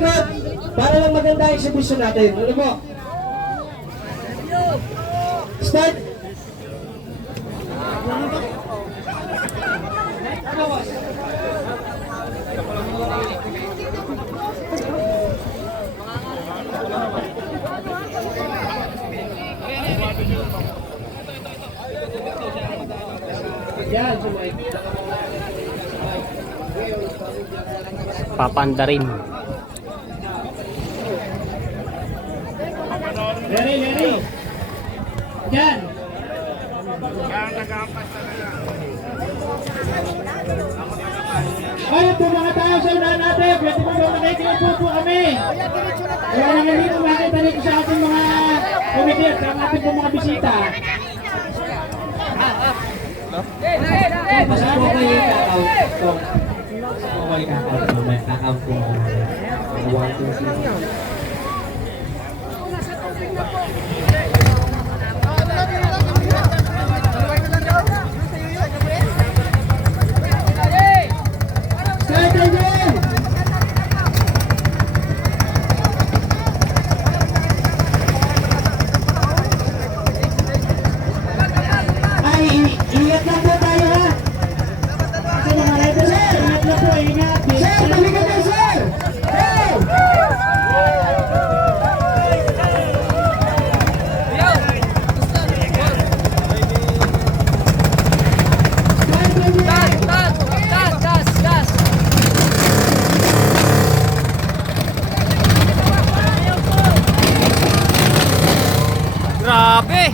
ikot para lang maganda ang exhibition natin. Ano po? Start! Papandarin. Very. Yan. Ay, ito mga tao sa unahan natin. Pwede po ba nakikinig po kami? Kaya lang hindi po makita nito sa ating mga komite at sa ating po mga bisita. Basta po kayo kakao. Basta po kayo kakao. Mamaya kakao po. Start again! Ay, ingat lang po tayo ha! Kasi mga rider, ingat lang po, ingat! Sir, balikan na sir! Go! Grabe!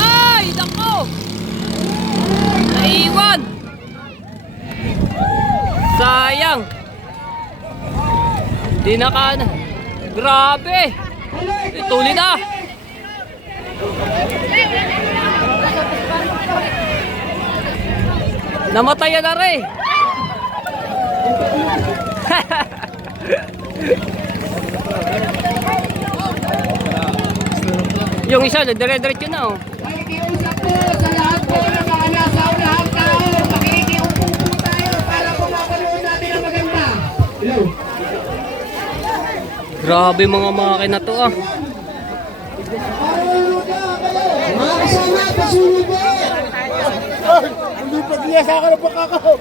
Ay, nako! Naiwan! Sayang! Di na kana. Grabe! Ituloy na! Namatay na rin! Yung isa, dire-diretso na oh. Nakikiusap po sa lahat po ng mga nasa unahang tao. Makikiupo po tayo para po mapanood natin ang maganda. Hello? Grabe mga makina to ah. Mga kasama, pasunod po! Hindi pa niya sa akin ang pakakaw.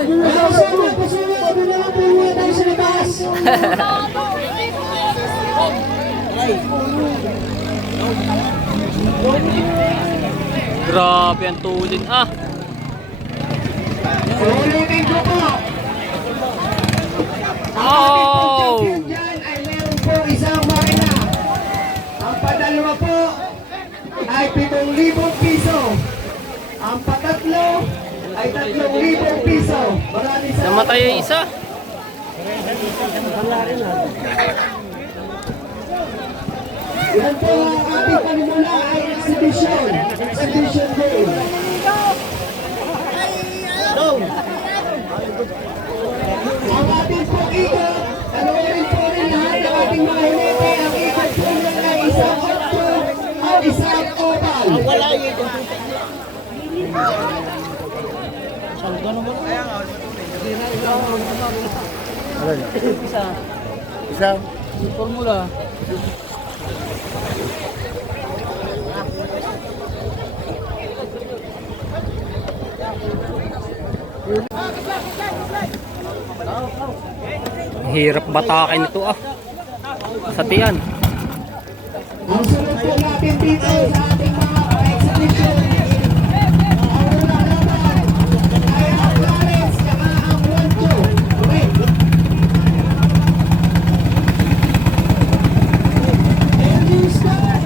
Mga kasama, pasunod! Ano na lang po muna tayo sa labas? Grabe ang tulin ah. Ulitin ko po! Oh! Diyan ay meron po isang makina. Ang padalawa po ay 7,000 piso. Ang patatlo ay 3,000 piso. Maraming salamat Namatay yung po. isa. Yan po ang ating panimula ay exhibition. Exhibition day. Ang ating po ikot, tanawin po rin lahat ng ating mga hinete. Ang ikot po yan ay isang octo at isang oval. Wala yun. Isa. Formula. Hirap batakin ito ah. Sa tiyan. Ang sunod po natin dito sa ating mga exhibition. Ang unang laban ay ang Clarence saka ang Wancho. Okay. Engine start!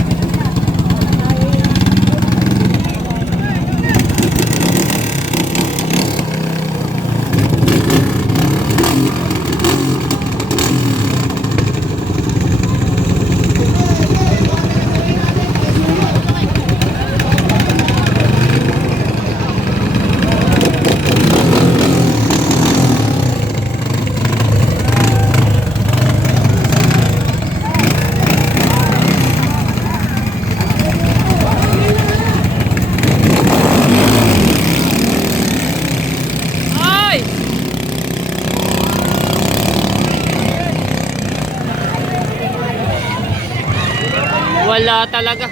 Wala talaga.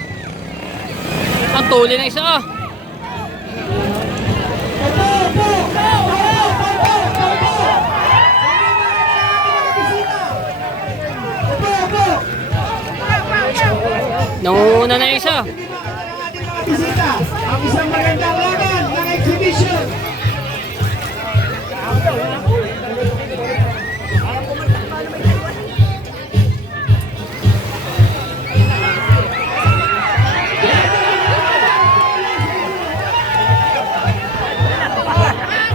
Ang tuli na isa ah. Nanguna na isa. Bisita, ang isang magandang laban ng exhibition.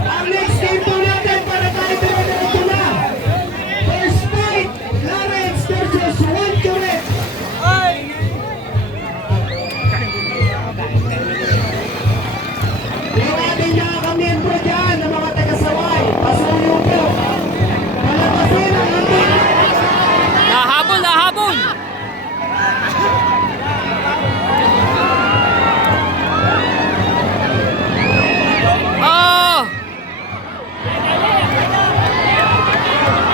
Ang next game po natin para tayo ito na. First fight, Lawrence versus Juan Curet. Yung ating mga kamiyembro dyan, ng mga taga-saway, pasuyo po. Palabasin ang ating Nahabol, nahabol. Ah!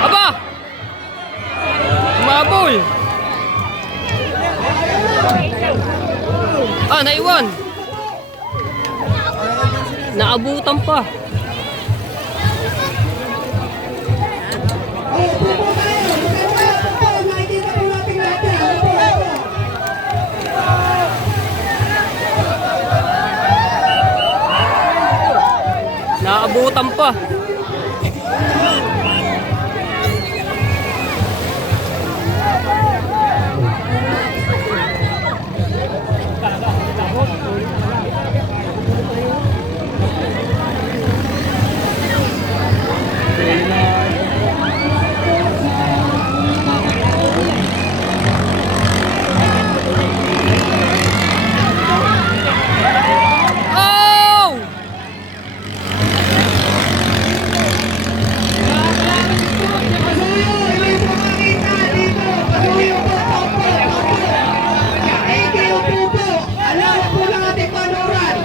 Aba! Umabol. Ah, naiwan. Naabutan pa. Oh, pupo tayo! Pupo! Makikita po natin lahat yan. Pupo! Naabutan pa. Oh! Pasuyo! Hindi po makita dito! Pasuyo po! Pupo! Pupo! Thank you, Pupo! Alam po lang ating panuran!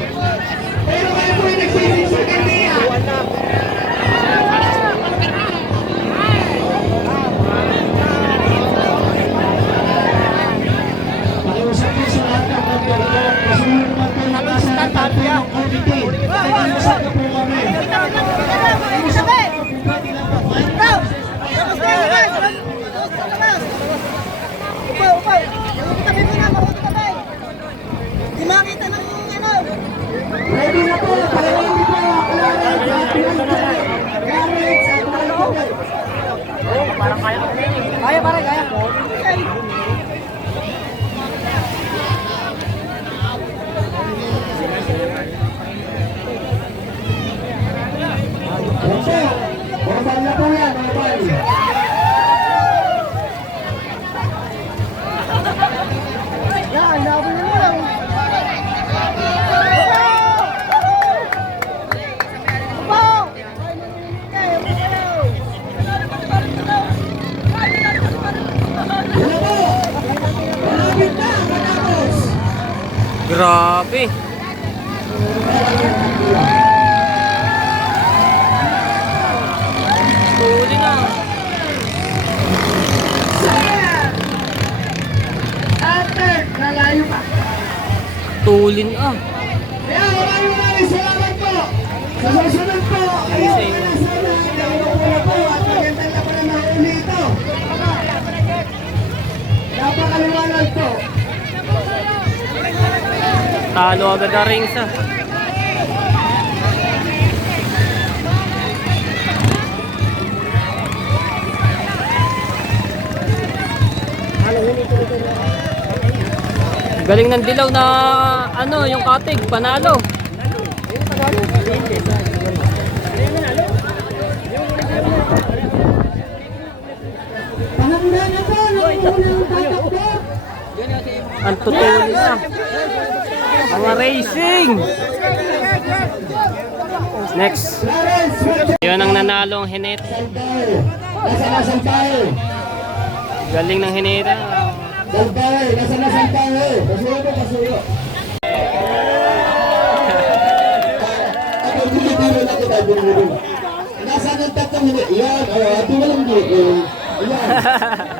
Pero kayo po yung nagsisisagan niya! Pakiusap po sa lahat ng pagkakataon. Pasuyo naman po yung nasa natatlo ng committee. Pakiusap na po kami. Pakiusap na po kung pwede lang po. Ready na po! Palawin po! Clarence at Juan Curet! Clarence at Juan Curet! Opo! Oval na po yan! Oval! Wala po! Malapit na! Matapos! Grabe. Tuli na. At third, nalayo pa! Tulin ah. Kaya maraming salamat po! Sa susunod po, ayun na lang sana! Dahil po po at magandang labanan na uli ito! Napakaliwanag po! Talo agad ang rings ah. Galing ng dilaw na ano, yung katig, panalo. Panangga na po! Unang tatakbo! Ang tutuli na. Mga racing. Next. Clarence! Yun ang nanalong Hinet. Sampaw! Nasa na Sampaw? Galing ng Hineta. Sampaw! Nasa na Sampaw? Pasuyo po, pasuyo! Ako, bumibiro na kita, bumibiro. Nasaan ang tatlong hindi? Yan, ito walang hindi. Yan.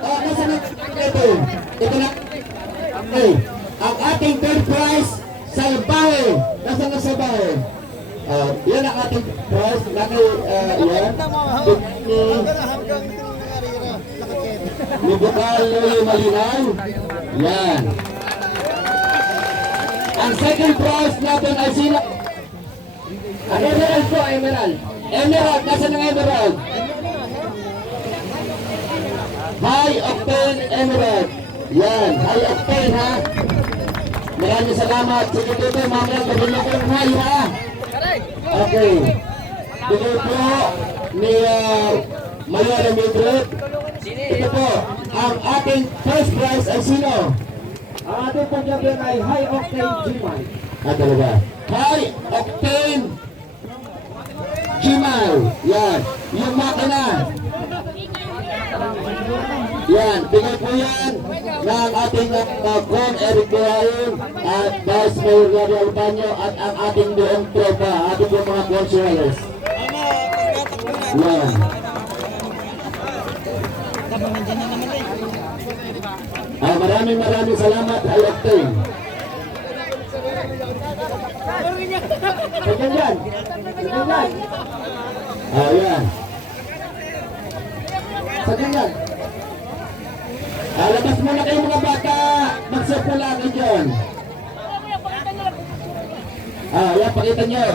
Nasaan ang ito? Ito na. Okay. Ang ating third prize, salbahe. Nasaan ang salbahe? Yan ang ating prize. Yan. Ni Bukal Loyo Malinaw. Yan. Ang second prize natin ay sino? Ang emerald po, emerald. Emerald, nasa ng emerald? High Octane Emerald. Yan, High Octane ha. Maraming salamat. Sige dito, mamaya pagdala ko ng high ha. Okay. Bigay po ni Mayor Mildred. Ito po, ang ating first prize ay sino? Ang ating pagkabyan ay High Octane Gmail. Talaga. High Octane Gmail. Yan. Yung makina. Yan. Bigay po yan ng ating Con Eric Behain at Vice Mayor Gary Albanyo at ang ating buong tropa, ating buong mga consuelers. Yan. Maraming salamat, High Octane. Ganyan yan. Ganyan yan. Yan. Sa ganyan. Labas muna kayo mga bata. Magsapulangin dyan. Yan, pakita nyo.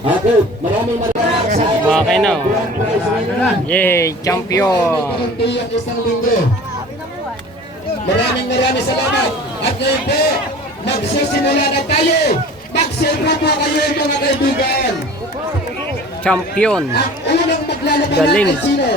Okay, maraming sa Okay na. Yay, champion. Ang isang linggo. Maraming salamat. At ngayon po, magsisimula na tayo. Magsimula po kayo mga kaibigan. Champion. Ang unang maglalaban Galing. ay sino?